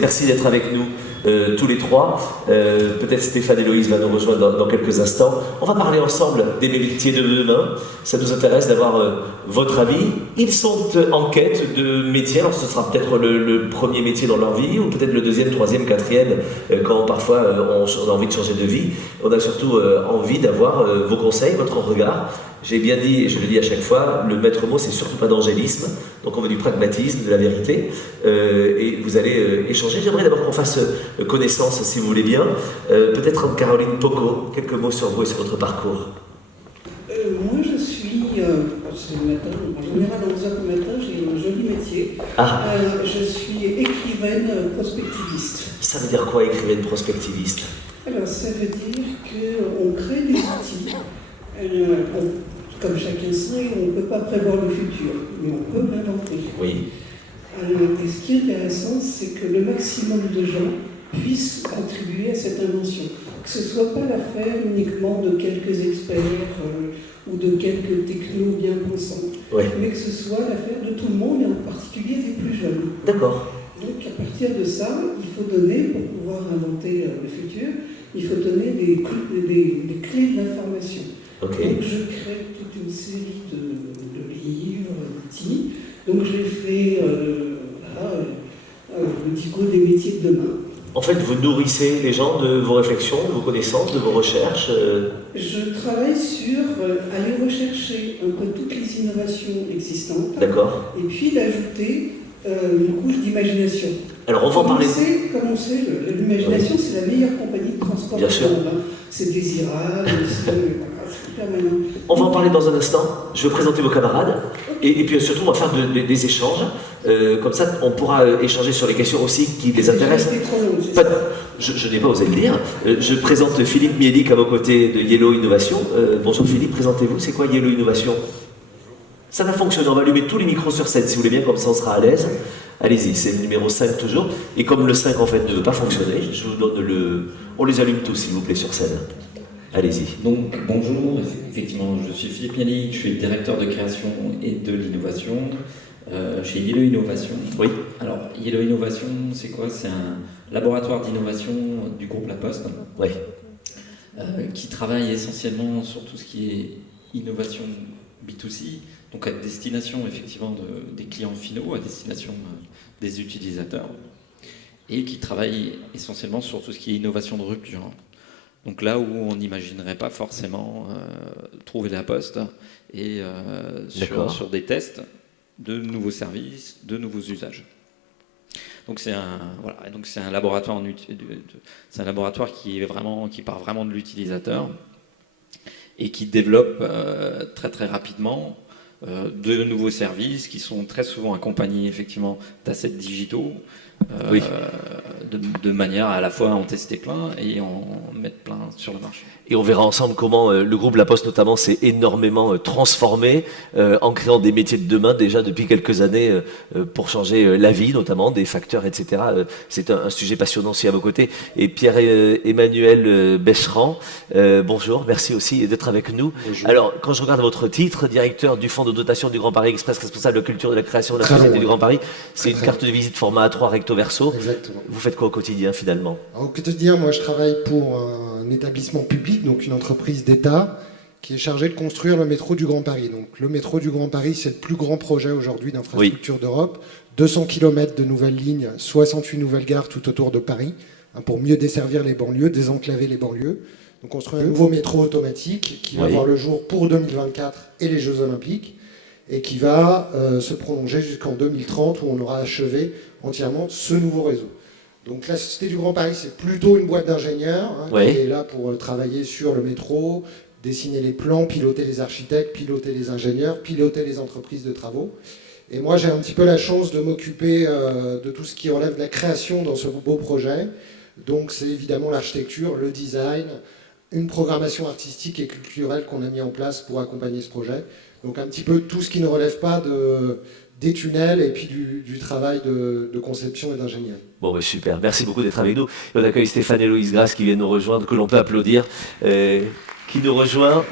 Merci d'être avec nous tous les trois. Peut-être Stéphane et Loïs va nous rejoindre dans quelques instants. On va parler ensemble des métiers de demain. Ça nous intéresse d'avoir votre avis. Ils sont en quête de métiers. Alors ce sera peut-être le premier métier dans leur vie, ou peut-être le deuxième, troisième, quatrième, quand parfois on a envie de changer de vie. On a surtout envie d'avoir vos conseils, votre regard. J'ai bien dit, et je le dis à chaque fois, le maître mot, c'est surtout pas d'angélisme. Donc on veut du pragmatisme, de la vérité. Et vous allez échanger. J'aimerais d'abord qu'on fasse connaissance, si vous voulez bien. Peut-être Caroline Pocot, quelques mots sur vous et sur votre parcours. Moi, je suis, c'est le matin, en général, dans 11h du matin, j'ai un joli métier. Je suis écrivaine prospectiviste. Ça veut dire quoi, écrivaine prospectiviste? Alors, ça veut dire qu'on crée des outils. Comme chacun sait, on ne peut pas prévoir le futur, mais on peut l'inventer. Oui. Et ce qui est intéressant, c'est que le maximum de gens puissent contribuer à cette invention. Que ce ne soit pas l'affaire uniquement de quelques experts ou de quelques technos bien pensants, mais que ce soit l'affaire de tout le monde, et en particulier des plus jeunes. D'accord. Donc à partir de ça, il faut donner, pour pouvoir inventer le futur, il faut donner des clés d'information. Okay. Donc je crée toute une série de livres, d'outils. Donc j'ai fait le dico des métiers de demain. En fait, vous nourrissez les gens de vos réflexions, de vos connaissances, de vos recherches. Je travaille sur aller rechercher un peu toutes les innovations existantes. D'accord. Et puis d'ajouter une couche d'imagination. Alors on va en parler. Comme on sait, l'imagination, c'est la meilleure compagnie de transport. Bien sûr. C'est désirable, c'est permanent. On va en parler dans un instant. Je vais présenter vos camarades. Et puis surtout, on va faire des échanges. Comme ça, on pourra échanger sur les questions aussi qui les intéressent. Je n'ai pas osé le dire. Je présente Philippe Mielik à vos côtés de Yellow Innovation. Bonjour Philippe, présentez-vous. C'est quoi Yellow Innovation? Ça va fonctionner. On va allumer tous les micros sur scène, si vous voulez bien, comme ça on sera à l'aise. Allez-y, c'est le numéro 5 toujours. Et comme le 5 en fait ne veut pas fonctionner, je vous donne le... On les allume tous, s'il vous plaît, sur scène. Allez-y. Donc, bonjour, effectivement, je suis Philippe Mielik, je suis directeur de création et de l'innovation chez Yellow Innovation. Oui. Alors, Yellow Innovation, c'est quoi? C'est un laboratoire d'innovation du groupe La Poste, oui. Qui travaille essentiellement sur tout ce qui est innovation B2C, donc à destination effectivement des clients finaux, à destination des utilisateurs, et qui travaille essentiellement sur tout ce qui est innovation de rupture. Donc là où on n'imaginerait pas forcément trouver la poste, et sur des tests de nouveaux services, de nouveaux usages. Donc c'est un laboratoire, c'est un laboratoire qui part vraiment de l'utilisateur et qui développe très très rapidement de nouveaux services qui sont très souvent accompagnés effectivement d'assets digitaux, de manière à la fois à en tester plein et en mettre plein sur le marché. Et on verra ensemble comment le groupe La Poste notamment s'est énormément transformé en créant des métiers de demain déjà depuis quelques années pour changer la vie notamment, des facteurs, etc. C'est un sujet passionnant aussi à vos côtés. Et Pierre-Emmanuel Becheran, bonjour, merci aussi d'être avec nous. Bonjour. Alors, quand je regarde votre titre, directeur du fonds de dotation du Grand Paris Express, responsable de la culture, de la création de la Société du Grand Paris, c'est une carte de visite format A3 recto verso. Exactement. Vous faites quoi au quotidien finalement? Au quotidien, moi je travaille pour un établissement public, donc une entreprise d'État, qui est chargée de construire le métro du Grand Paris. Donc le métro du Grand Paris, c'est le plus grand projet aujourd'hui d'infrastructure d'Europe. 200 km de nouvelles lignes, 68 nouvelles gares tout autour de Paris, pour mieux desservir les banlieues, désenclaver les banlieues. Donc construire un nouveau métro automatique qui va voir le jour pour 2024 et les Jeux Olympiques, et qui va se prolonger jusqu'en 2030 où on aura achevé entièrement ce nouveau réseau. Donc la Société du Grand Paris, c'est plutôt une boîte d'ingénieurs qui est là pour travailler sur le métro, dessiner les plans, piloter les architectes, piloter les ingénieurs, piloter les entreprises de travaux. Et moi, j'ai un petit peu la chance de m'occuper de tout ce qui relève de la création dans ce beau projet. Donc c'est évidemment l'architecture, le design, une programmation artistique et culturelle qu'on a mis en place pour accompagner ce projet. Donc un petit peu tout ce qui ne relève pas des tunnels et puis du travail de conception et d'ingénierie. Bon, ben super, merci beaucoup d'être avec nous. Et on accueille Stéphane et Loïs Grasse qui viennent nous rejoindre, que l'on peut applaudir, qui nous rejoint.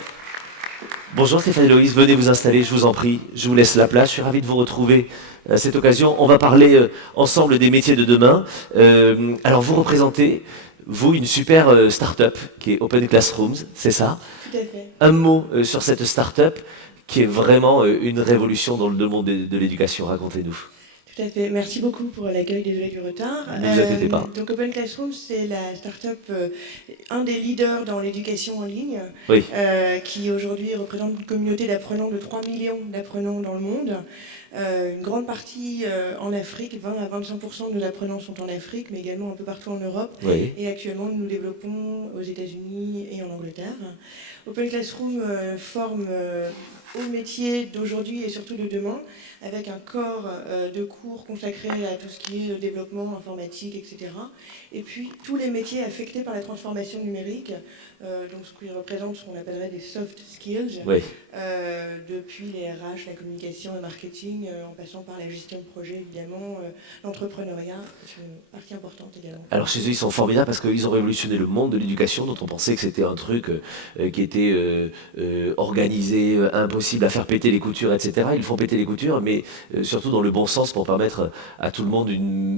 Bonjour Stéphane Héloïse, venez vous installer, je vous en prie. Je vous laisse la place, je suis ravi de vous retrouver à cette occasion. On va parler ensemble des métiers de demain. Alors vous représentez, vous, une super start-up qui est Open Classrooms, c'est ça? Tout à fait. Un mot sur cette start-up qui est vraiment une révolution dans le monde de l'éducation. Racontez-nous. Tout à fait. Merci beaucoup pour l'accueil, désolé du retard. Ne vous inquiétez pas. Donc Open Classroom, c'est la start-up, un des leaders dans l'éducation en ligne, Oui. qui aujourd'hui représente une communauté d'apprenants de 3 millions d'apprenants dans le monde. Une grande partie en Afrique, 20 à 25% de nos apprenants sont en Afrique, mais également un peu partout en Europe. Oui. Et actuellement, nous nous développons aux États-Unis et en Angleterre. Open Classroom forme aux métiers d'aujourd'hui et surtout de demain, avec un corps de cours consacré à tout ce qui est développement informatique, etc. Et puis tous les métiers affectés par la transformation numérique, donc ce qui représente ce qu'on appellerait des soft skills, Oui. depuis les RH, la communication, le marketing, en passant par la gestion de projet évidemment, l'entrepreneuriat, c'est une partie importante également. Alors chez eux, ils sont formidables parce qu'ils ont révolutionné le monde de l'éducation dont on pensait que c'était un truc qui était organisé, impossible à faire péter les coutures, etc. Ils font péter les coutures, mais surtout dans le bon sens pour permettre à tout le monde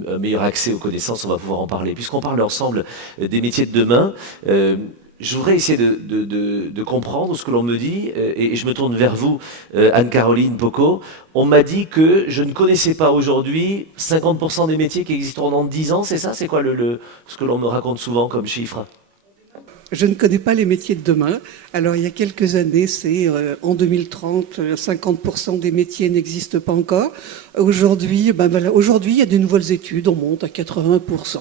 un meilleur accès aux connaissances. On va pouvoir en parler. Puisqu'on parle ensemble des métiers de demain, je voudrais essayer de comprendre ce que l'on me dit, et je me tourne vers vous, Anne-Caroline Pocot. On m'a dit que je ne connaissais pas aujourd'hui 50% des métiers qui existeront dans 10 ans, c'est ça? C'est quoi ce que l'on me raconte souvent comme chiffre? Je ne connais pas les métiers de demain. Alors, il y a quelques années, c'est en 2030, 50% des métiers n'existent pas encore. Aujourd'hui, aujourd'hui, il y a de nouvelles études, on monte à 80%.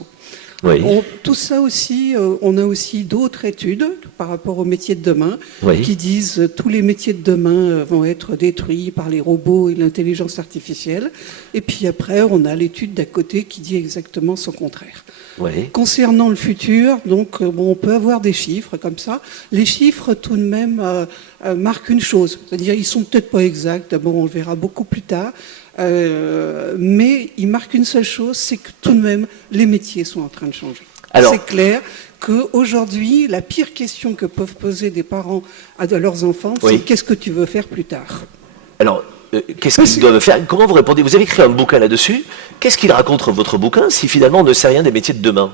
Oui. Tout ça aussi, on a aussi d'autres études par rapport aux métiers de demain Oui. qui disent tous les métiers de demain vont être détruits par les robots et l'intelligence artificielle. Et puis après, on a l'étude d'à côté qui dit exactement son contraire. Oui. Concernant le futur, donc on peut avoir des chiffres comme ça. Les chiffres, tout de même, marquent une chose. C'est-à-dire, ils sont peut-être pas exacts. D'abord, on le verra beaucoup plus tard. Mais il marque une seule chose, c'est que tout de même, les métiers sont en train de changer. Alors, c'est clair qu'aujourd'hui, la pire question que peuvent poser des parents à leurs enfants, oui. c'est qu'est-ce que tu veux faire plus tard? Alors, qu'est-ce qu'ils doivent faire? Comment vous répondez? Vous avez écrit un bouquin là-dessus. Qu'est-ce qu'il raconte votre bouquin si finalement on ne sait rien des métiers de demain?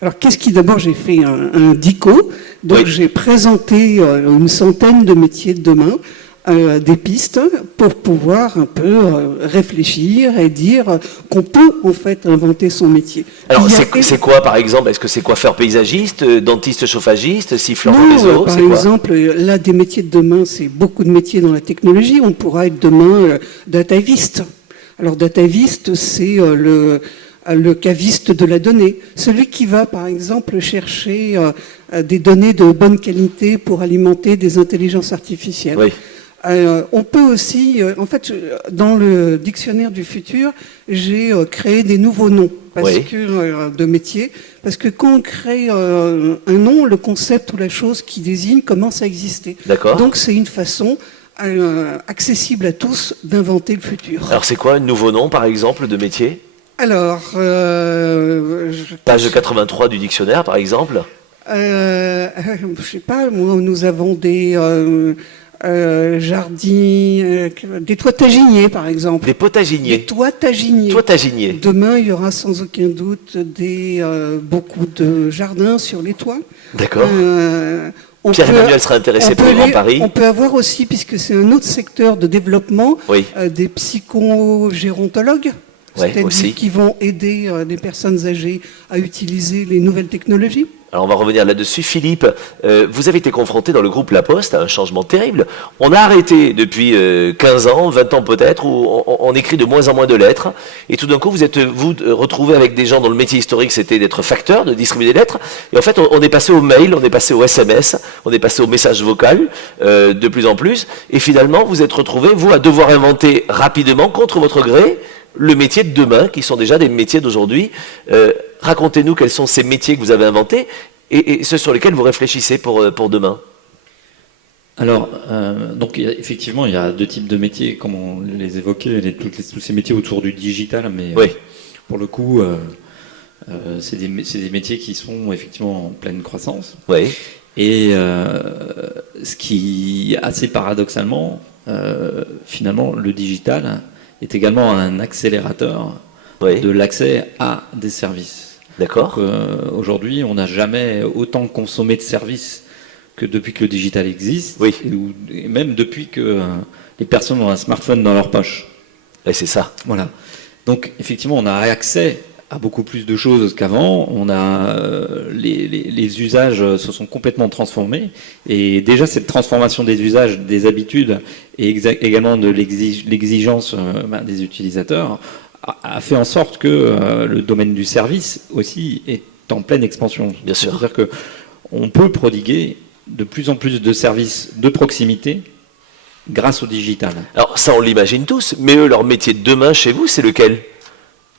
Alors, d'abord, j'ai fait un dico. Donc, oui. J'ai présenté une centaine de métiers de demain. Des pistes pour pouvoir un peu réfléchir et dire qu'on peut en fait inventer son métier. Alors c'est quoi par exemple? Est-ce que c'est coiffeur paysagiste, dentiste chauffagiste, siffleur pour les eaux? Par exemple, là des métiers de demain, c'est beaucoup de métiers dans la technologie. On pourra être demain dataviste. Alors dataviste, c'est le caviste de la donnée. Celui qui va par exemple chercher des données de bonne qualité pour alimenter des intelligences artificielles. Oui. On peut aussi, en fait, dans le dictionnaire du futur, j'ai créé des nouveaux noms de métiers, parce que quand on crée un nom, le concept ou la chose qui désigne commence à exister. D'accord. Donc c'est une façon accessible à tous d'inventer le futur. Alors c'est quoi un nouveau nom, par exemple, de métier? Alors, page 83 du dictionnaire, par exemple. Je sais pas, nous avons des jardins, des toitaginiers par exemple. Des potaginiers. Des toitaginiers. Toitaginiers. Demain, il y aura sans aucun doute beaucoup de jardins sur les toits. D'accord. Pierre-Emmanuel sera intéressé pour le Grand Paris. On peut avoir aussi, puisque c'est un autre secteur de développement, des psychogérontologues. C'est-à-dire qui vont aider les personnes âgées à utiliser les nouvelles technologies. Alors on va revenir là-dessus. Philippe, vous avez été confronté dans le groupe La Poste à un changement terrible. On a arrêté depuis 15 ans, 20 ans peut-être, où on écrit de moins en moins de lettres. Et tout d'un coup, vous retrouvé avec des gens dont le métier historique, c'était d'être facteur, de distribuer des lettres. Et en fait, on est passé au mail, on est passé au SMS, on est passé au message vocal, de plus en plus. Et finalement, vous êtes retrouvé, vous, à devoir inventer rapidement, contre votre gré, le métier de demain, qui sont déjà des métiers d'aujourd'hui. Racontez-nous quels sont ces métiers que vous avez inventés et ceux sur lesquels vous réfléchissez pour demain. Alors, donc effectivement, il y a deux types de métiers, comme on les évoquait, tous ces métiers autour du digital, mais pour le coup, c'est des métiers qui sont effectivement en pleine croissance. Oui. Et ce qui, assez paradoxalement, finalement, le digital est également un accélérateur de l'accès à des services. D'accord. Aujourd'hui, on n'a jamais autant consommé de services que depuis que le digital existe, et même depuis que les personnes ont un smartphone dans leur poche. Et c'est ça. Voilà. Donc, effectivement, on a accès à beaucoup plus de choses qu'avant. On a les usages se sont complètement transformés, et déjà cette transformation des usages, des habitudes, et également de l'exigence des utilisateurs a fait en sorte que le domaine du service aussi est en pleine expansion. Bien sûr. C'est-à-dire que on peut prodiguer de plus en plus de services de proximité grâce au digital. Alors ça, on l'imagine tous, mais eux, leur métier de demain chez vous, c'est lequel?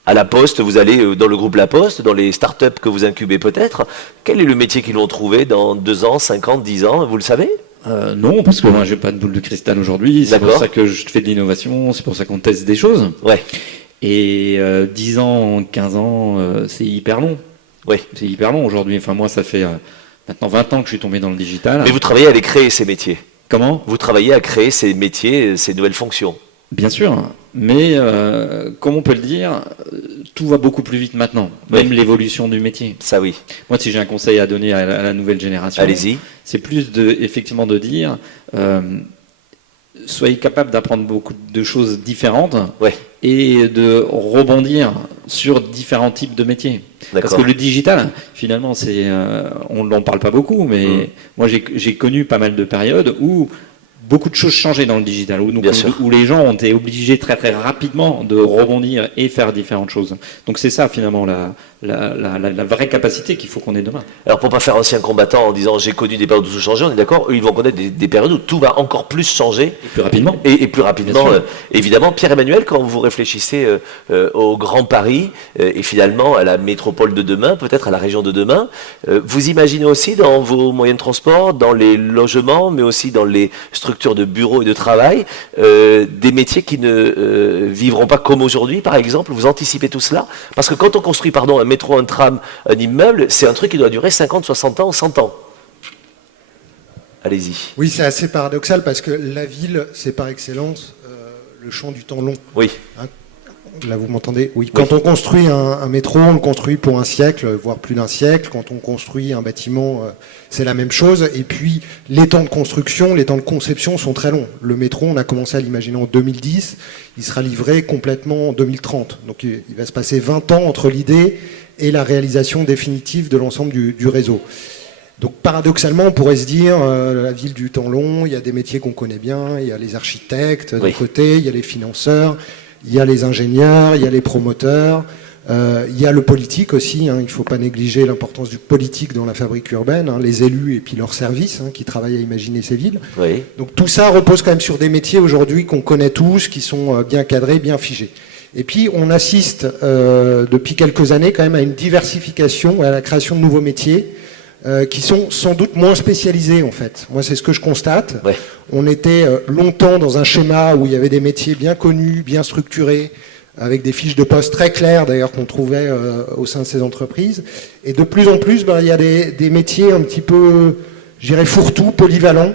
À la Poste, vous allez dans le groupe La Poste, dans les startups que vous incubez peut-être. Quel est le métier qu'ils vont trouver dans 2 ans, 5 ans, 10 ans? Vous le savez? Non, parce que moi, j'ai pas de boule de cristal aujourd'hui. C'est pour ça que je fais de l'innovation, c'est pour ça qu'on teste des choses. Ouais. Et 10 ans, 15 ans, c'est hyper long. Oui. C'est hyper long aujourd'hui. Enfin, moi, ça fait maintenant 20 ans que je suis tombé dans le digital. Mais vous travaillez à les créer, ces métiers? Comment? Vous travaillez à créer ces métiers, ces nouvelles fonctions? Bien sûr, mais comme on peut le dire, tout va beaucoup plus vite maintenant, même l'évolution du métier. Ça oui. Moi, si j'ai un conseil à donner à la nouvelle génération, allez-y. C'est plus effectivement de dire, soyez capable d'apprendre beaucoup de choses différentes et de rebondir sur différents types de métiers. Parce que le digital, finalement, on n'en parle pas beaucoup, mais moi j'ai connu pas mal de périodes où beaucoup de choses changeaient dans le digital, où les gens ont été obligés très très rapidement de rebondir et faire différentes choses. Donc c'est ça finalement la vraie capacité qu'il faut qu'on ait demain. Alors pour pas faire ancien combattant en disant j'ai connu des périodes où tout changeait, on est d'accord, eux ils vont connaître des périodes où tout va encore plus changer. Et plus rapidement. Et plus rapidement, évidemment. Pierre-Emmanuel, quand vous réfléchissez au Grand Paris et finalement à la métropole de demain, peut-être à la région de demain, vous imaginez aussi dans vos moyens de transport, dans les logements, mais aussi dans les structures de bureaux et de travail, des métiers qui ne vivront pas comme aujourd'hui, par exemple? Vous anticipez tout cela? Parce que quand on construit, un métro, un tram, un immeuble, c'est un truc qui doit durer 50, 60 ans, 100 ans. Allez-y. Oui, c'est assez paradoxal parce que la ville, c'est par excellence le champ du temps long. Oui. Là, vous m'entendez? Oui. Quand on construit un métro, on le construit pour un siècle, voire plus d'un siècle. Quand on construit un bâtiment, c'est la même chose. Et puis, les temps de construction, les temps de conception sont très longs. Le métro, on a commencé à l'imaginer en 2010. Il sera livré complètement en 2030. Donc, il va se passer 20 ans entre l'idée et la réalisation définitive de l'ensemble du réseau. Donc, paradoxalement, on pourrait se dire, la ville du temps long, il y a des métiers qu'on connaît bien. Il y a les architectes d'un côté, il y a les financeurs. Il y a les ingénieurs, il y a les promoteurs, il y a le politique aussi. Il ne faut pas négliger l'importance du politique dans la fabrique urbaine, les élus et puis leurs services qui travaillent à imaginer ces villes. Oui. Donc tout ça repose quand même sur des métiers aujourd'hui qu'on connaît tous, qui sont bien cadrés, bien figés. Et puis on assiste depuis quelques années quand même à une diversification, à la création de nouveaux métiers qui sont sans doute moins spécialisés en fait. Moi c'est ce que je constate. Ouais. On était longtemps dans un schéma où il y avait des métiers bien connus, bien structurés, avec des fiches de poste très claires d'ailleurs qu'on trouvait au sein de ces entreprises. Et de plus en plus, il y a des métiers un petit peu, je dirais, fourre-tout, polyvalents,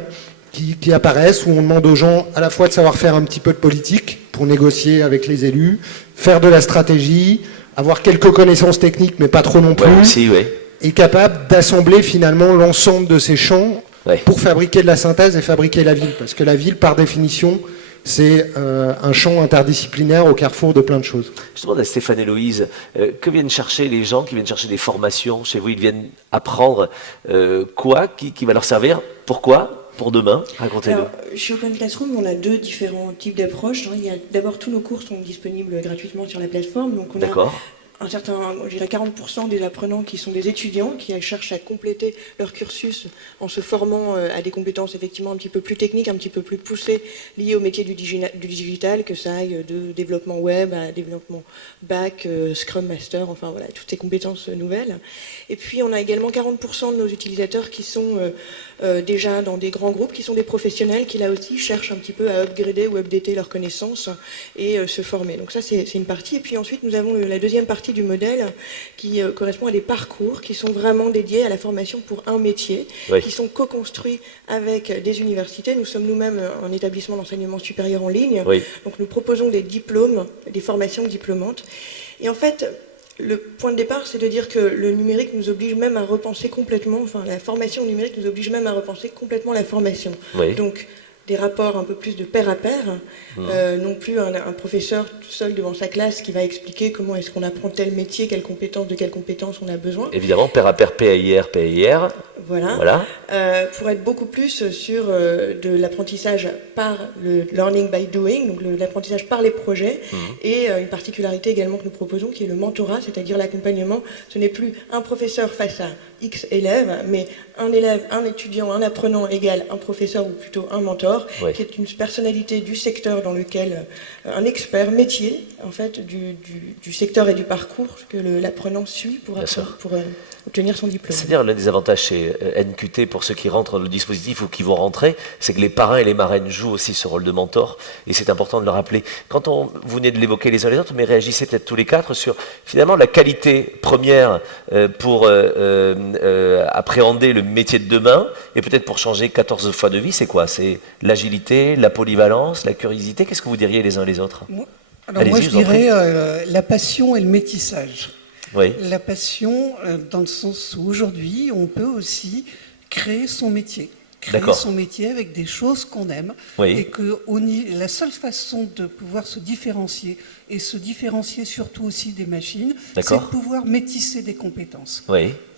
qui apparaissent, où on demande aux gens à la fois de savoir faire un petit peu de politique pour négocier avec les élus, faire de la stratégie, avoir quelques connaissances techniques, mais pas trop non plus. Ouais, aussi, et capable d'assembler finalement l'ensemble de ces champs pour fabriquer de la synthèse et fabriquer la ville. Parce que la ville, par définition, c'est un champ interdisciplinaire au carrefour de plein de choses. Je demande à Stéphane et Loïse, que viennent chercher les gens qui viennent chercher des formations chez vous? Ils viennent apprendre quoi qui va leur servir? Pourquoi? Pour demain? Racontez-nous. Chez Open Classroom, on a 2 différents types d'approches. Il y a d'abord tous nos cours sont disponibles gratuitement sur la plateforme. Donc on a un certain, je dirais 40% des apprenants qui sont des étudiants qui cherchent à compléter leur cursus en se formant à des compétences effectivement un petit peu plus techniques, un petit peu plus poussées liées au métier du digital, que ça aille de développement web à développement back, Scrum Master, enfin voilà, toutes ces compétences nouvelles. Et puis on a également 40% de nos utilisateurs qui sont déjà dans des grands groupes, qui sont des professionnels qui là aussi cherchent un petit peu à upgrader ou updater leurs connaissances et se former. Donc ça c'est une partie. Et puis ensuite nous avons la deuxième partie partie du modèle qui correspond à des parcours qui sont vraiment dédiés à la formation pour un métier, qui sont co-construits avec des universités. Nous sommes nous-mêmes un établissement d'enseignement supérieur en ligne, donc nous proposons des diplômes, des formations diplômantes. Et en fait, le point de départ, c'est de dire que le numérique nous oblige même à repenser complètement, enfin la formation numérique nous oblige même à repenser complètement la formation. Donc des rapports un peu plus de pair à pair, non plus un professeur tout seul devant sa classe qui va expliquer comment est-ce qu'on apprend tel métier, quelles compétences, de quelles compétences on a besoin. Évidemment, pair à pair, PAIR. Voilà. Pour être beaucoup plus sur de l'apprentissage par le learning by doing, donc l'apprentissage par les projets, et une particularité également que nous proposons qui est le mentorat, c'est-à-dire l'accompagnement. Ce n'est plus un professeur face à X élèves, mais un élève, un étudiant, un apprenant égale un professeur ou plutôt un mentor, qui est une personnalité du secteur dans lequel, un expert métier en fait du secteur et du parcours que l'apprenant suit pour obtenir son diplôme. C'est-à-dire l'un des avantages chez NQT pour ceux qui rentrent dans le dispositif ou qui vont rentrer, c'est que les parrains et les marraines jouent aussi ce rôle de mentor et c'est important de le rappeler. Quand vous venez de l'évoquer les uns les autres, mais réagissez peut-être tous les quatre sur finalement la qualité première pour appréhender le métier de demain et peut-être pour changer 14 fois de vie, c'est quoi? C'est l'agilité, la polyvalence, la curiosité. Qu'est-ce que vous diriez les uns les autres? Alors moi je dirais la passion et le métissage. La passion dans le sens où aujourd'hui on peut aussi créer son métier. Créer son métier avec des choses qu'on aime et que la seule façon de pouvoir se différencier et se différencier surtout aussi des machines, c'est de pouvoir métisser des compétences.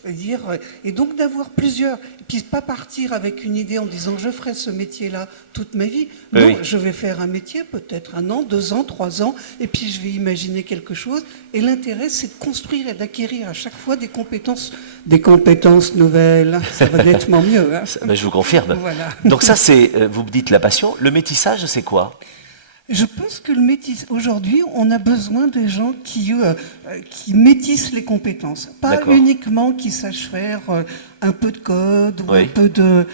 C'est-à-dire, et donc d'avoir plusieurs, et puis pas partir avec une idée en disant je ferai ce métier-là toute ma vie. Non, je vais faire un métier peut-être 1 an, 2 ans, 3 ans, et puis je vais imaginer quelque chose. Et l'intérêt, c'est de construire et d'acquérir à chaque fois des compétences nouvelles. Ça va nettement mieux. Hein. Mais je vous confirme. Donc ça, c'est, vous me dites la passion. Le métissage, c'est quoi? Je pense que aujourd'hui, on a besoin des gens qui métissent les compétences. Pas uniquement qui sachent faire un peu de code ou un peu de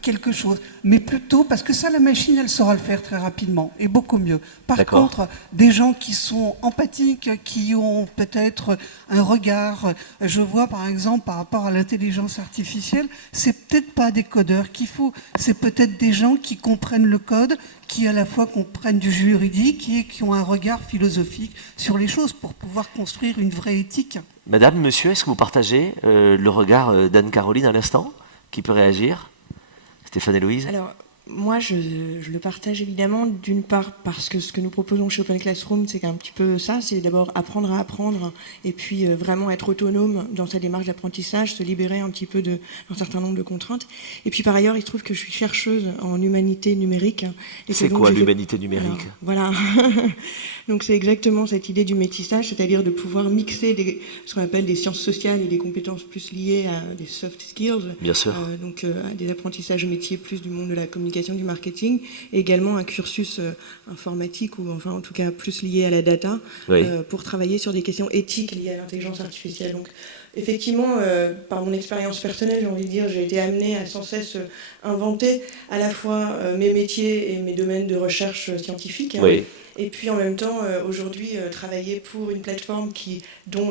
quelque chose, mais plutôt parce que ça, la machine, elle saura le faire très rapidement et beaucoup mieux. Par contre, des gens qui sont empathiques, qui ont peut-être un regard, je vois par exemple par rapport à l'intelligence artificielle, c'est peut-être pas des codeurs qu'il faut, c'est peut-être des gens qui comprennent le code, qui à la fois comprennent du juridique et qui ont un regard philosophique sur les choses pour pouvoir construire une vraie éthique. Madame, monsieur, est-ce que vous partagez le regard d'Anne-Caroline à l'instant, qui peut réagir? Stéphane et Louise? Alors, moi, je le partage évidemment, d'une part parce que ce que nous proposons chez Open Classroom, c'est un petit peu ça, c'est d'abord apprendre à apprendre et puis vraiment être autonome dans sa démarche d'apprentissage, se libérer un petit peu d'un certain nombre de contraintes. Et puis par ailleurs, il se trouve que je suis chercheuse en humanité numérique. C'est quoi l'humanité numérique? Voilà. Donc c'est exactement cette idée du métissage, c'est-à-dire de pouvoir mixer ce qu'on appelle des sciences sociales et des compétences plus liées à des soft skills. Bien sûr. Donc à des apprentissages métiers plus du monde de la communication, du marketing, et également un cursus informatique ou enfin en tout cas plus lié à la data pour travailler sur des questions éthiques liées à l'intelligence artificielle. Donc effectivement, par mon expérience personnelle, j'ai envie de dire, j'ai été amenée à sans cesse inventer à la fois mes métiers et mes domaines de recherche scientifique. Et puis en même temps, aujourd'hui, travailler pour une plateforme dont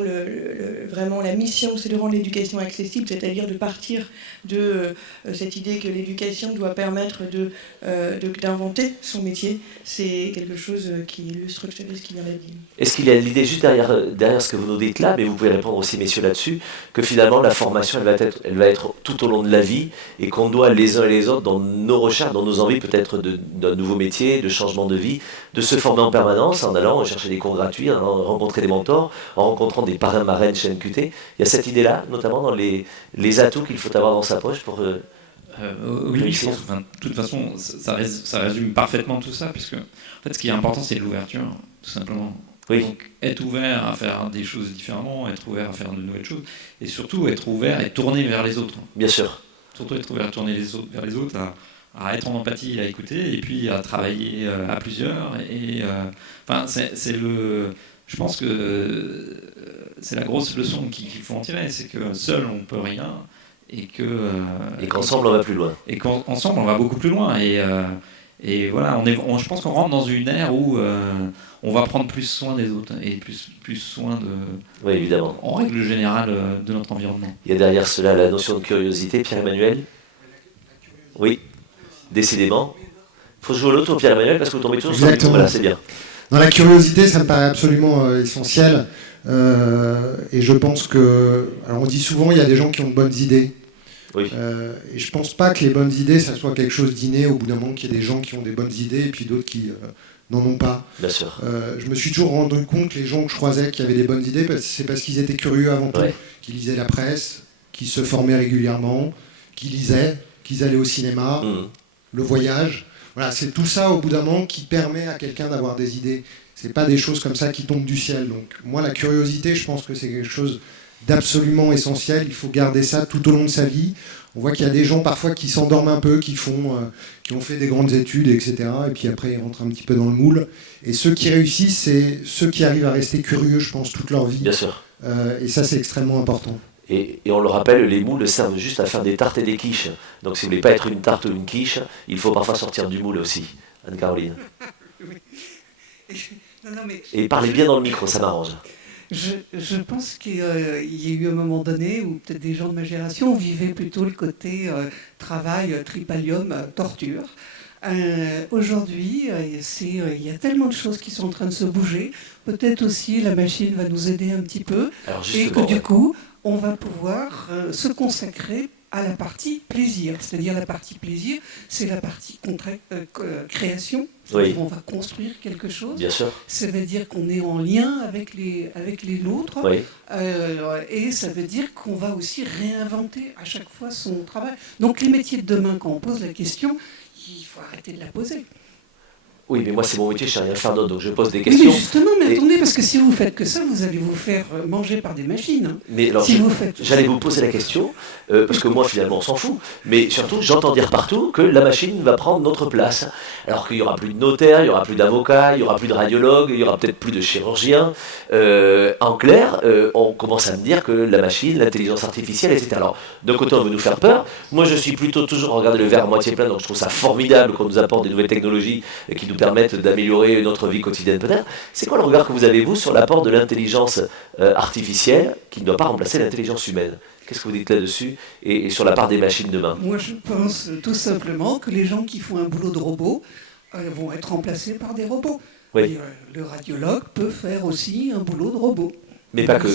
vraiment la mission, c'est de rendre l'éducation accessible, c'est-à-dire de partir de cette idée que l'éducation doit permettre d'inventer son métier. C'est quelque chose qui illustre ce qu'il vient d'être dit. Est-ce qu'il y a l'idée juste derrière ce que vous nous dites là, mais vous pouvez répondre aussi, messieurs, là-dessus, que finalement la formation, elle va être tout au long de la vie et qu'on doit les uns et les autres, dans nos recherches, dans nos envies peut-être d'un nouveau métier, de changement de vie, de se former en permanence, en allant chercher des cours gratuits, en rencontrer des mentors, en rencontrant des parrains marraines chez NQT. Il y a cette idée-là, notamment dans les atouts qu'il faut avoir dans sa poche pour... oui, je pense. Enfin, de toute façon, ça résume parfaitement tout ça, puisque en fait, ce qui est important, c'est l'ouverture, tout simplement. Donc, être ouvert à faire des choses différemment, être ouvert à faire de nouvelles choses, et surtout être ouvert et tourner vers les autres. Bien sûr. Surtout être ouvert à tourner vers les autres, à être en empathie, à écouter, et puis à travailler à plusieurs. Et je pense que c'est la grosse leçon qu'il faut en tirer, c'est que seul on peut rien, et qu'ensemble on va plus loin. Et qu'ensemble on va beaucoup plus loin. Et voilà, je pense qu'on rentre dans une ère où on va prendre plus soin des autres et plus soin de, Oui, évidemment. en règle générale, de notre environnement. Il y a derrière cela la notion de curiosité, Pierre-Emmanuel. Oui, décidément. Il faut jouer au loto, Pierre-Emmanuel, parce que vous tombez toujours sur le Exactement. Voilà, c'est bien. Dans la curiosité, ça me paraît absolument essentiel. Et je pense que... Alors on dit souvent il y a des gens qui ont de bonnes idées. Oui. Et je pense pas que les bonnes idées, ça soit quelque chose d'inné au bout d'un moment, qu'il y ait des gens qui ont des bonnes idées et puis d'autres qui n'en ont pas. Bien sûr. Je me suis toujours rendu compte que les gens que je croisais qui avaient des bonnes idées, c'est parce qu'ils étaient curieux avant tout, Ouais. qu'ils lisaient la presse, qu'ils se formaient régulièrement, qu'ils lisaient, qu'ils allaient au cinéma, le voyage. Voilà, c'est tout ça au bout d'un moment qui permet à quelqu'un d'avoir des idées. C'est pas des choses comme ça qui tombent du ciel. Donc moi, la curiosité, je pense que c'est quelque chose d'absolument essentiel. Il faut garder ça tout au long de sa vie. On voit qu'il y a des gens parfois qui s'endorment un peu, qui ont fait des grandes études, etc. Et puis après, ils rentrent un petit peu dans le moule. Et ceux qui réussissent, c'est ceux qui arrivent à rester curieux, je pense, toute leur vie. Bien sûr. Et ça, c'est extrêmement important. Et on le rappelle, les moules servent juste à faire des tartes et des quiches. Donc si vous ne voulez pas être une tarte ou une quiche, il faut parfois sortir du moule aussi. Anne-Caroline. Et parlez bien dans le micro, ça m'arrange. Je pense qu'il y a eu un moment donné où peut-être des gens de ma génération vivaient plutôt le côté travail, tripalium, torture. Aujourd'hui, il y a tellement de choses qui sont en train de se bouger. Peut-être aussi la machine va nous aider un petit peu. Alors Et que du coup, on va pouvoir se consacrer à la partie plaisir. C'est-à-dire la partie plaisir, c'est la partie création. Oui. On va construire quelque chose. Bien sûr. Ça veut dire qu'on est en lien avec les nôtres. Oui. Et ça veut dire qu'on va aussi réinventer à chaque fois son travail. Donc les métiers de demain, quand on pose la question, il faut arrêter de la poser. Oui, mais moi c'est mon métier, je ne sais rien faire d'autre, donc je pose des Oui, questions. mais justement, mais attendez, parce que si vous faites que ça, vous allez vous faire manger par des machines. Hein. Mais alors, Si vous faites... j'allais vous poser la question, parce que moi finalement on s'en fout, mais surtout j'entends dire partout que la machine va prendre notre place, alors qu'il n'y aura plus de notaires, il n'y aura plus d'avocats, il n'y aura plus de radiologues, il n'y aura peut-être plus de chirurgiens. En clair, on commence à me dire que la machine, l'intelligence artificielle, etc. Alors d'un côté on veut nous faire peur, moi je suis plutôt toujours à regarder le verre à moitié plein, donc je trouve ça formidable qu'on nous apporte des nouvelles technologies qui nous permettent d'améliorer notre vie quotidienne peut-être. C'est quoi le regard que vous avez, vous, sur l'apport de l'intelligence artificielle qui ne doit pas remplacer l'intelligence humaine? Qu'est-ce que vous dites là-dessus et sur la part des machines demain? Moi, je pense tout simplement que les gens qui font un boulot de robot vont être remplacés par des robots. Oui. Et, le radiologue peut faire aussi un boulot de robot. Mais pas que.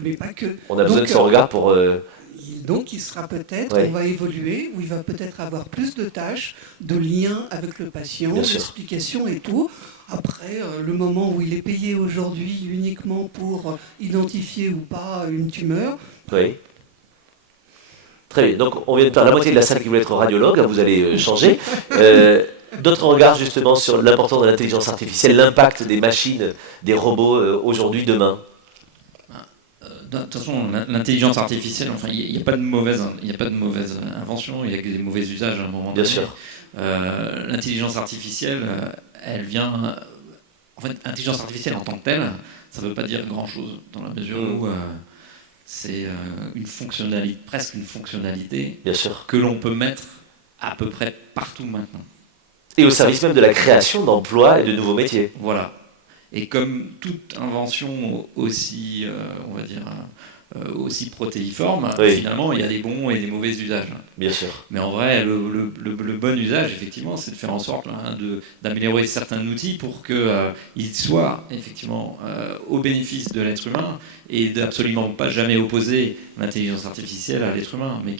Mais pas que. On a besoin de son regard pour... Donc il sera peut-être, Ouais. on va évoluer, où il va peut-être avoir plus de tâches, de liens avec le patient, Bien sûr. d'explications et tout. Après, le moment où il est payé aujourd'hui uniquement pour identifier ou pas une tumeur. Oui. Très bien. Donc on vient de faire la moitié de la salle qui voulait être radiologue, vous allez changer. D'autres regards justement sur l'importance de l'intelligence artificielle, l'impact des machines, des robots aujourd'hui, demain. De toute façon, l'intelligence artificielle, enfin, il n'y a pas de mauvaise invention, il y a que des mauvais usages à un moment donné. Bien sûr. L'intelligence artificielle, elle vient... En fait, l'intelligence artificielle en tant que telle, ça ne veut pas dire grand-chose, dans la mesure où c'est presque une fonctionnalité Bien sûr. que l'on peut mettre à peu près partout maintenant. Et au service même de la création d'emplois et de nouveaux métiers. Voilà. Et comme toute invention aussi, on va dire, aussi protéiforme, Oui. finalement, il y a des bons et des mauvais usages. Bien sûr. Mais en vrai, le bon usage, effectivement, c'est de faire en sorte d'améliorer certains outils pour qu'ils soient, effectivement, au bénéfice de l'être humain et d'absolument pas jamais opposer l'intelligence artificielle à l'être humain, mais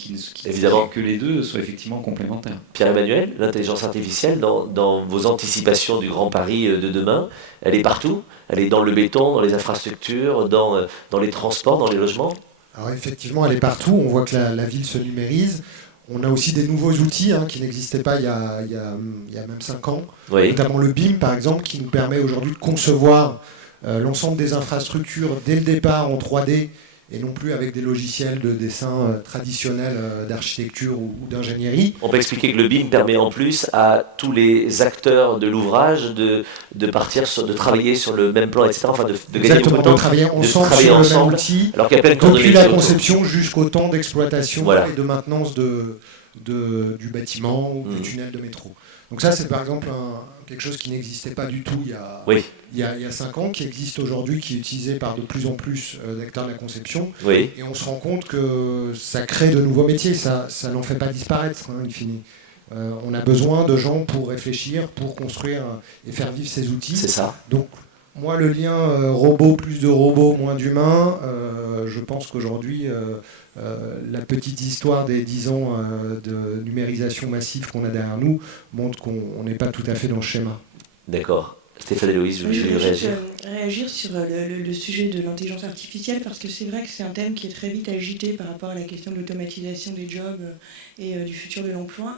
Évidemment. que les deux soient effectivement complémentaires. Pierre-Emmanuel, l'intelligence artificielle, dans vos anticipations du Grand Paris de demain, elle est partout. Elle est dans le béton, dans les infrastructures, dans les transports, dans les logements. Alors effectivement, elle est partout. On voit que la ville se numérise. On a aussi des nouveaux outils qui n'existaient pas il y a même 5 ans. Oui. Notamment le BIM, par exemple, qui nous permet aujourd'hui de concevoir l'ensemble des infrastructures dès le départ en 3D et non plus avec des logiciels de dessin traditionnels d'architecture ou d'ingénierie. On peut expliquer que le BIM permet en plus à tous les acteurs de l'ouvrage de travailler sur le même plan, etc. Enfin, de gagner beaucoup de temps, de travailler ensemble sur le même outil, alors qu'il y a plein de corps de depuis métier la autour. conception jusqu'au temps d'exploitation Voilà. et de maintenance du bâtiment ou du tunnel de métro. Donc ça, c'est par exemple quelque chose qui n'existait pas du tout il y a 5 ans, qui existe aujourd'hui, qui est utilisé par de plus en plus d'acteurs de la conception. Oui. Et on se rend compte que ça crée de nouveaux métiers, ça n'en fait pas disparaître, in fine. On a besoin de gens pour réfléchir, pour construire et faire vivre ces outils. C'est ça. Donc, moi, le lien robot, plus de robots, moins d'humains, je pense qu'aujourd'hui, la petite histoire des 10 ans de numérisation massive qu'on a derrière nous montre qu'on n'est pas tout à fait dans le schéma. D'accord. Stéphane Héloïse, Je voulez voulais réagir? réagir sur le sujet de l'intelligence artificielle, parce que c'est vrai que c'est un thème qui est très vite agité par rapport à la question de l'automatisation des jobs et du futur de l'emploi.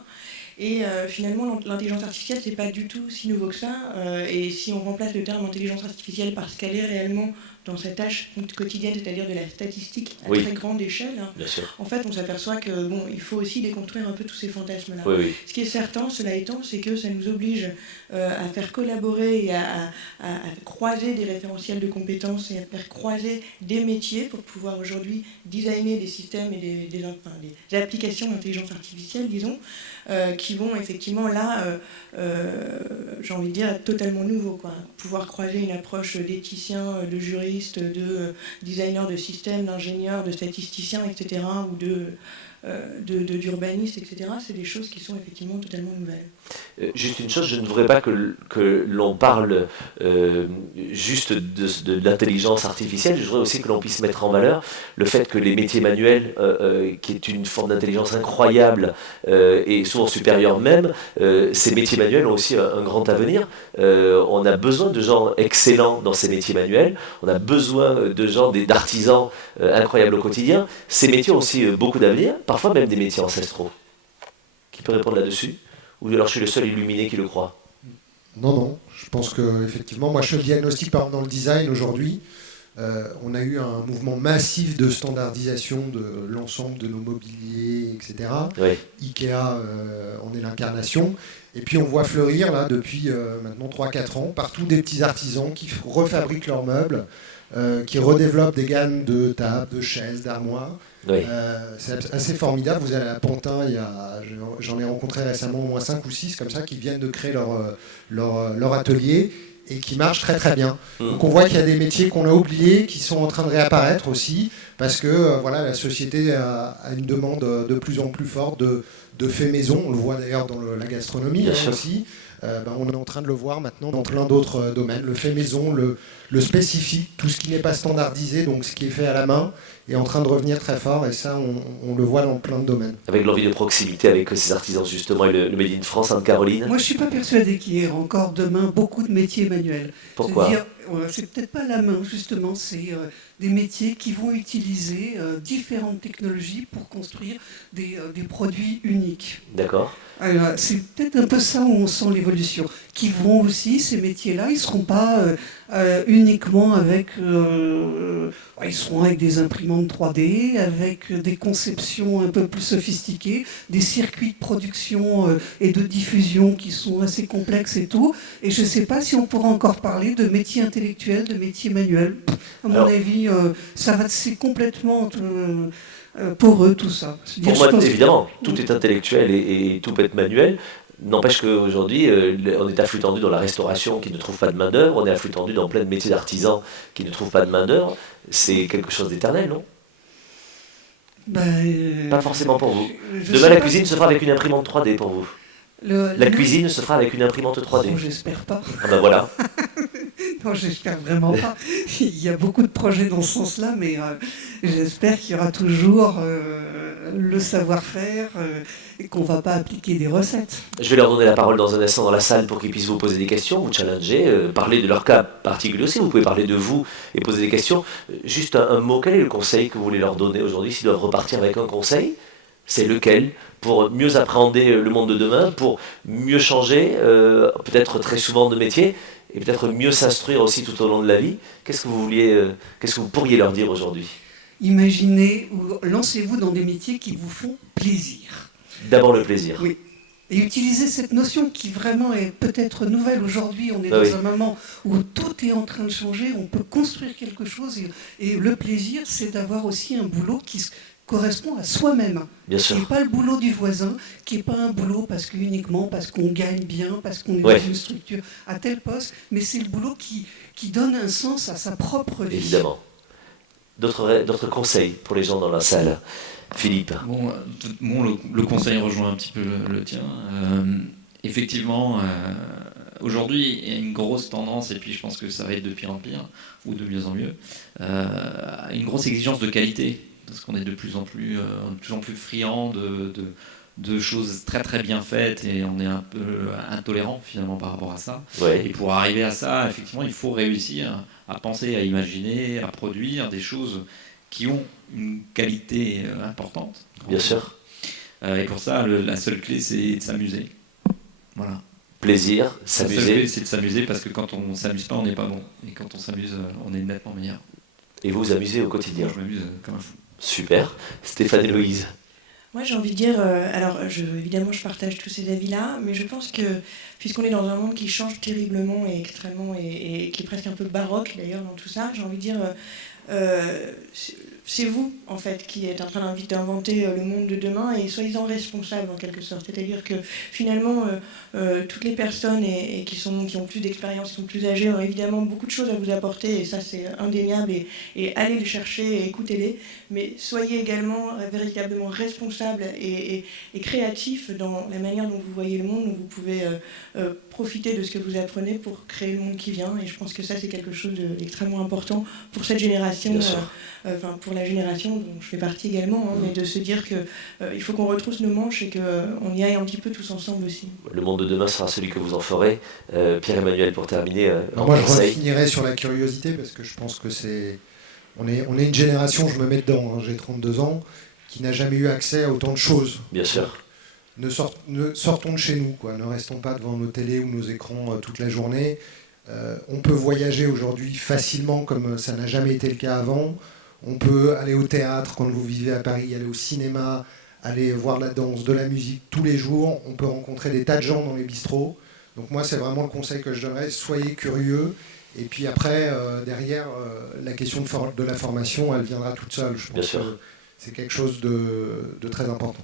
Et finalement, l'intelligence artificielle, c'est pas du tout si nouveau que ça. Et si on remplace le terme intelligence artificielle par ce qu'elle est réellement dans sa tâche quotidienne, c'est-à-dire de la statistique à très grande échelle, Bien sûr. en fait, on s'aperçoit que il faut aussi déconstruire un peu tous ces fantasmes-là. Oui, oui. Ce qui est certain, cela étant, c'est que ça nous oblige à faire collaborer et à croiser des référentiels de compétences et à faire croiser des métiers pour pouvoir aujourd'hui designer des systèmes et des applications d'intelligence artificielle, disons, qui vont effectivement là, j'ai envie de dire, être totalement nouveaux, quoi. Pouvoir croiser une approche d'éthicien, de juriste, de designer de systèmes, d'ingénieur, de statisticien, etc., ou d'urbaniste, etc., c'est des choses qui sont effectivement totalement nouvelles. Juste une chose, je ne voudrais pas que l'on parle juste de l'intelligence artificielle, je voudrais aussi que l'on puisse mettre en valeur le fait que les métiers manuels, qui est une forme d'intelligence incroyable et souvent supérieure même, ces métiers manuels ont aussi un grand avenir. On a besoin de gens excellents dans ces métiers manuels, on a besoin de gens, d'artisans incroyables au quotidien. Ces métiers ont aussi beaucoup d'avenir, parfois même des métiers ancestraux. Qui peut répondre là-dessus? Ou alors je suis le seul illuminé qui le croit? Non, je pense qu'effectivement, moi je fais le diagnostic par exemple dans le design aujourd'hui. On a eu un mouvement massif de standardisation de l'ensemble de nos mobiliers, etc. Oui. Ikea en est l'incarnation. Et puis on voit fleurir là depuis maintenant 3-4 ans partout des petits artisans qui refabriquent leurs meubles, qui redéveloppent des gammes de tables, de chaises, d'armoires. Oui. C'est assez formidable. Vous allez à Pantin, j'en ai rencontré récemment au moins 5 ou 6 comme ça qui viennent de créer leur atelier et qui marchent très très bien. Donc on voit qu'il y a des métiers qu'on a oubliés qui sont en train de réapparaître aussi parce que la société a une demande de plus en plus forte de fait maison. On le voit d'ailleurs dans la gastronomie aussi. On est en train de le voir maintenant dans plein d'autres domaines. Le fait maison, le spécifique, tout ce qui n'est pas standardisé, donc ce qui est fait à la main, est en train de revenir très fort. Et ça, on le voit dans plein de domaines. Avec l'envie de proximité avec ces artisans justement et le Made in France, Anne-Caroline. Moi, je ne suis pas persuadée qu'il y ait encore demain beaucoup de métiers manuels. Pourquoi? C'est peut-être pas la main, justement, c'est des métiers qui vont utiliser différentes technologies pour construire des produits uniques. D'accord. Alors, c'est peut-être un peu ça où on sent l'évolution. Qui vont aussi, ces métiers-là, ils ne seront pas uniquement avec... ils seront avec des imprimantes 3D, avec des conceptions un peu plus sophistiquées, des circuits de production et de diffusion qui sont assez complexes et tout. Et je ne sais pas si on pourra encore parler de métiers intellectuels, de métiers manuels. À mon avis, c'est complètement... pour eux, tout ça. Pour moi, évidemment, tout est intellectuel et tout peut être manuel. N'empêche qu'aujourd'hui, on est à flux tendu dans la restauration qui ne trouve pas de main-d'œuvre, on est à flux tendu dans plein de métiers d'artisans qui ne trouvent pas de main-d'œuvre. C'est quelque chose d'éternel, non? Pas forcément pour vous. Demain, la cuisine se fera avec une imprimante 3D pour vous. La cuisine se fera avec une imprimante 3D. Oh, j'espère pas. Ah ben voilà. Non, j'espère vraiment pas. Il y a beaucoup de projets dans ce sens-là, mais j'espère qu'il y aura toujours le savoir-faire et qu'on ne va pas appliquer des recettes. Je vais leur donner la parole dans un instant dans la salle pour qu'ils puissent vous poser des questions, vous challenger, parler de leur cas particulier aussi. Vous pouvez parler de vous et poser des questions. Juste un mot, quel est le conseil que vous voulez leur donner aujourd'hui? S'ils doivent repartir avec un conseil, c'est lequel? Pour mieux appréhender le monde de demain, pour mieux changer, peut-être très souvent de métier, et peut-être mieux s'instruire aussi tout au long de la vie. Qu'est-ce que vous pourriez leur dire aujourd'hui? imaginez ou lancez-vous dans des métiers qui vous font plaisir. D'abord le plaisir. Oui. Et utiliser cette notion qui vraiment est peut-être nouvelle aujourd'hui. On est dans un moment où tout est en train de changer, on peut construire quelque chose. Et le plaisir, c'est d'avoir aussi un boulot qui correspond à soi-même. Bien sûr. Qui n'est pas le boulot du voisin, qui n'est pas un boulot uniquement parce qu'on gagne bien, parce qu'on est dans une structure à tel poste, mais c'est le boulot qui donne un sens à sa propre vie. Évidemment. D'autres conseils pour les gens dans la salle? Philippe. Bon, le conseil rejoint un petit peu le tien. Effectivement, aujourd'hui, il y a une grosse tendance, et puis je pense que ça va être de pire en pire, ou de mieux en mieux, une grosse exigence de qualité, parce qu'on est de plus en plus friand de choses très très bien faites, et on est un peu intolérant finalement par rapport à ça. Ouais. Et pour arriver à ça, effectivement, il faut réussir à penser, à imaginer, à produire des choses qui ont une qualité importante. Bien sûr. Et pour ça, la seule clé, c'est de s'amuser. Voilà. Plaisir, s'amuser. La seule clé, c'est de s'amuser, parce que quand on ne s'amuse pas, on n'est pas bon. Et quand on s'amuse, on est nettement meilleur. Et vous vous amusez au quotidien? Moi, je m'amuse comme un fou. Super. Stéphane et Loïse. Moi, j'ai envie de dire, évidemment, je partage tous ces avis-là, mais je pense que, puisqu'on est dans un monde qui change terriblement et extrêmement, et qui est presque un peu baroque d'ailleurs dans tout ça, j'ai envie de dire, c'est vous, en fait, qui êtes en train d'inventer le monde de demain, et soyez-en responsables, en quelque sorte. C'est-à-dire que, finalement, toutes les personnes qui ont plus d'expérience, qui sont plus âgées, ont évidemment beaucoup de choses à vous apporter, et ça, c'est indéniable, et allez les chercher et écoutez-les, mais soyez également véritablement responsables et créatifs dans la manière dont vous voyez le monde, dont vous pouvez profiter de ce que vous apprenez pour créer le monde qui vient, et je pense que ça, c'est quelque chose d'extrêmement important pour cette génération, pour la génération dont je fais partie également, mais de se dire qu'il faut qu'on retrousse nos manches et qu'on y aille un petit peu tous ensemble aussi. Le monde de demain sera celui que vous en ferez. Pierre-Emmanuel, pour terminer, moi je finirai sur la curiosité, parce que je pense que on est une génération, je me mets dedans, j'ai 32 ans, qui n'a jamais eu accès à autant de choses. Bien sûr. Sortons de chez nous, quoi. Ne restons pas devant nos télés ou nos écrans toute la journée. On peut voyager aujourd'hui facilement comme ça n'a jamais été le cas avant. On peut aller au théâtre quand vous vivez à Paris, aller au cinéma, aller voir de la danse, de la musique tous les jours. On peut rencontrer des tas de gens dans les bistrots. Donc moi, c'est vraiment le conseil que je donnerais. Soyez curieux. Et puis après, derrière, la question de la formation, elle viendra toute seule. Je pense que c'est quelque chose de très important.